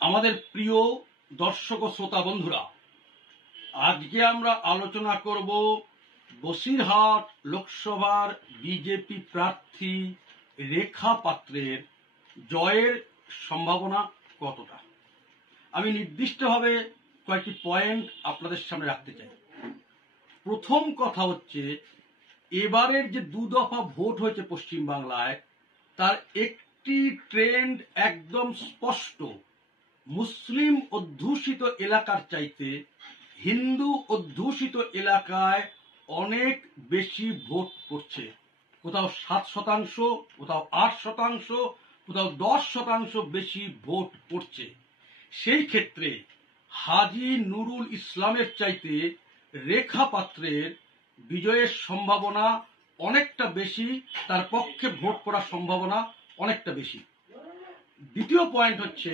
আমাদের প্রিয় দর্শক ও শ্রোতা বন্ধুরা, আজকে আমরা আলোচনা করব বসিরহাট লোকসভার বিজেপি প্রার্থী রেখা পাত্রের জয়ের সম্ভাবনা কতটা। আমি নির্দিষ্টভাবে কয়েকটি পয়েন্ট আপনাদের সামনে রাখতে চাই। প্রথম কথা হচ্ছে, এবারের যে দুদফা ভোট হয়েছে পশ্চিমবাংলায়, তার একটি ট্রেন্ড একদম স্পষ্ট। মুসলিম অধ্যুষিত এলাকার চাইতে হিন্দু অধ্যুষিত এলাকায় অনেক বেশি ভোট পড়ছে। কোথাও 7%, কোথাও 8%, কোথাও 10% বেশি ভোট পড়ছে। সেই ক্ষেত্রে হাজী নুরুল ইসলামের চাইতে রেখা পাত্রের বিজয়ের সম্ভাবনা অনেকটা বেশি, তার পক্ষে ভোট পড়ার সম্ভাবনা অনেকটা বেশি। দ্বিতীয় পয়েন্ট হচ্ছে,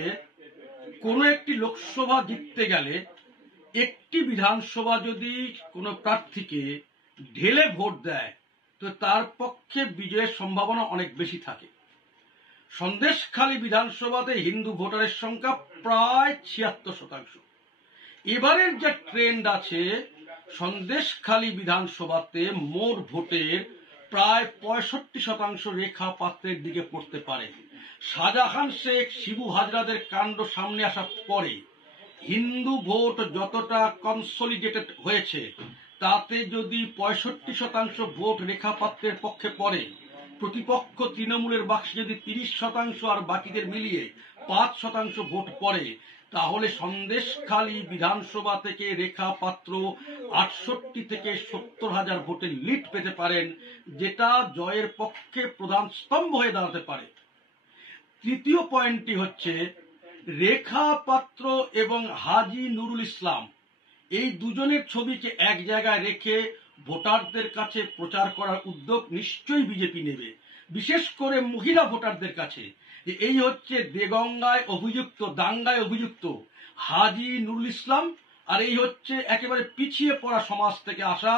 কোনো একটি লোকসভা জিততে গেলে একটি বিধানসভা যদি কোনো প্রার্থীকে ঢেলে ভোট দেয়, তো তার পক্ষে বিজয়ের সম্ভাবনা অনেক বেশি থাকে। সন্দেশখালী বিধানসভাতে হিন্দু ভোটারের সংখ্যা প্রায় 76%। এবারের যে ট্রেন্ড আছে, সন্দেশখালী বিধানসভাতে মোট ভোটের প্রায় 65% রেখা পাত্রের দিকে পড়তে পারে। শাহজাহান শেখ, শিবু হাজরাদের কাণ্ড সামনে আসার পরে হিন্দু ভোট যতটা কনসলিডেটেড হয়েছে, তাতে যদি 65% ভোট রেখা পাত্রের পক্ষে পড়ে, প্রতিপক্ষ তৃণমূলের বাক্সে যদি 30% আর বাকিদের মিলিয়ে 5% ভোট পড়ে, তাহলে সন্দেশখালী বিধানসভা থেকে রেখা পাত্র 68 থেকে 70 হাজার ভোটের লিড পেতে পারেন, যেটা জয়ের পক্ষে প্রধান স্তম্ভ হয়ে দাঁড়াতে পারে। তৃতীয় পয়েন্টটি হচ্ছে, রেখা পাত্র এবং হাজী নুরুল ইসলাম এই দুজনের ছবিকে এক জায়গায় রেখে ভোটারদের কাছে প্রচার করার উদ্যোগ নিশ্চয়ই বিজেপি নেবে, বিশেষ করে মহিলা ভোটারদের কাছে। এই হচ্ছে দেগঙ্গায় অভিযুক্ত, দাঙ্গায় অভিযুক্ত হাজী নুরুল ইসলাম, আর এই হচ্ছে একেবারে পিছিয়ে পড়া সমাজ থেকে আসা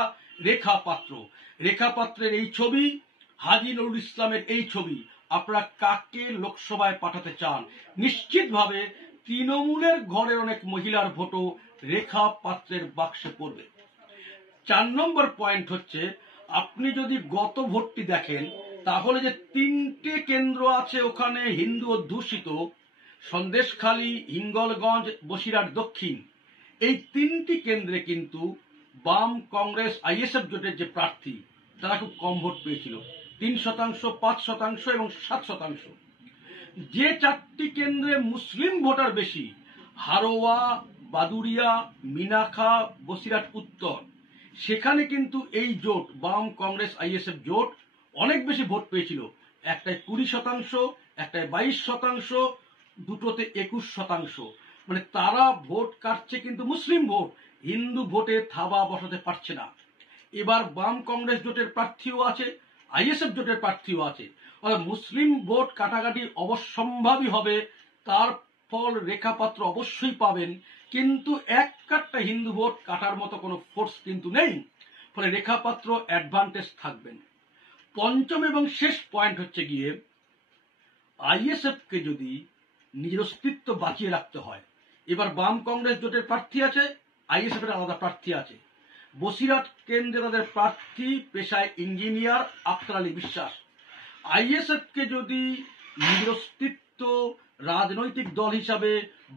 রেখা পাত্র। রেখা পাত্রের এই ছবি, হাজী নুরুল ইসলামের এই ছবি, আপনারা কাকে লোকসভায় পাঠাতে চান? নিশ্চিতভাবে তৃণমূলের ঘরের অনেক মহিলার ভোটও রেখা পাত্রের বাক্সে পড়বে। 4 নম্বর পয়েন্ট হচ্ছে, আপনি যদি গত ভোটটি দেখেন, তাহলে যে 3টে কেন্দ্র আছে ওখানে হিন্দু অধ্যুষিত, সন্দেশখালী, হিঙ্গলগঞ্জ, বসিরহাট দক্ষিণ, এই 3টি কেন্দ্রে কিন্তু বাম, কংগ্রেস, আইএসএফ জোটের যে প্রার্থী, তারা খুব কম ভোট পেয়েছিল, 3%, 5% এবং 7%। যে 4টি কেন্দ্রে মুসলিম ভোটার বেশি, হারোয়া, বাদুরিয়া, মিনাখা, বসিরহাট উত্তর, সেখানে কিন্তু এই জোট, বাম, কংগ্রেস, আইএসএফ জোট অনেক বেশি ভোট পেয়েছিল। একটায় 20%, একটায় 22%, দুটোতে 21%। মানে তারা ভোট কাটছে, কিন্তু মুসলিম ভোট, হিন্দু ভোটে থাবা বসাতে পারছে না। এবার বাম কংগ্রেস জোটের প্রার্থীও আছে, আইএসএফ জোটের প্রার্থীও আছে। মুসলিম ভোট কাটাকাটি অবশ্যম্ভাবী হবে, তার ফল রেখা পাত্র অবশ্যই পাবেন, কিন্তু এক কাট্টা হিন্দু ভোট কাটার মতো কোনো ফোর্স কিন্তু নেই, ফলে রেখা পাত্র অ্যাডভান্টেজ থাকবেন। পঞ্চম এবং শেষ পয়েন্ট হচ্ছে গিয়ে, আইএসএফকে যদি নিজের অস্তিত্ব বাঁচিয়ে রাখতে হয়, এবার বাম কংগ্রেস জোটের প্রার্থী আছে, আইএসএফ এর আলাদা প্রার্থী আছে। বসিরহাট কেন্দ্রে তাদের প্রার্থী পেশায় ইঞ্জিনিয়ার আখতার আলী বিশ্বাস। আইএসএফকে যদি নিজের অস্তিত্ব রাজনৈতিক দল হিসাবে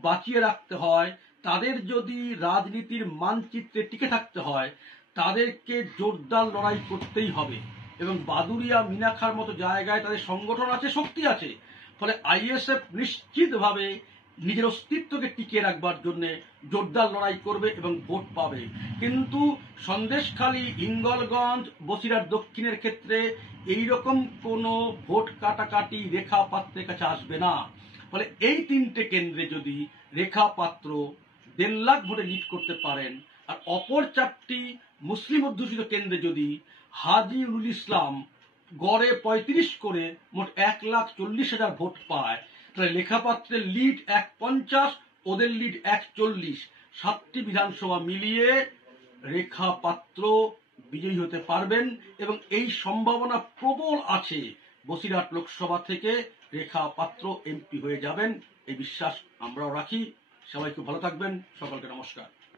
বাঁচিয়ে রাখতে হয়, তাদের যদি রাজনীতির মানচিত্রে টিকে থাকতে হয়, তাদেরকে জোরদার লড়াই করতেই হবে। এবং বাদুরিয়া, মিনাখার মতো জায়গায় তাদের সংগঠন আছে, শক্তি আছে, ফলে আইএসএফ নিশ্চিতভাবে নিজের অস্তিত্বকে টিকিয়ে রাখবার জন্য জোরদার লড়াই করবে এবং ভোট পাবে। কিন্তু সন্দেশখালী, হিঙ্গলগঞ্জ, বসিরহাট দক্ষিণের ক্ষেত্রে এইরকম কোনো ভোট কাটাকাটি রেখা পাত্রের কাছে আসবে না। ফলে এই 3টে কেন্দ্রে যদি রেখা পাত্র 1.5 লাখ ভোটে লিড করতে পারেন, আর অপর 4টি মুসলিম অধ্যুষিত কেন্দ্রে যদি হাজী নুরুল ইসলাম গড়ে 35 করে মোট 1,40,000 ভোট পায়, তাহলে রেখা পাত্রের লিড 150, ওদের লিড 140, 7টি বিধানসভা মিলিয়ে রেখা পাত্র বিজয়ী হতে পারবেন। এবং এই সম্ভাবনা প্রবল আছে, বসিরহাট লোকসভা থেকে রেখা পাত্র এমপি হয়ে যাবেন এই বিশ্বাস আমরাও রাখি। সবাই খুব ভালো থাকবেন। সকলকে নমস্কার।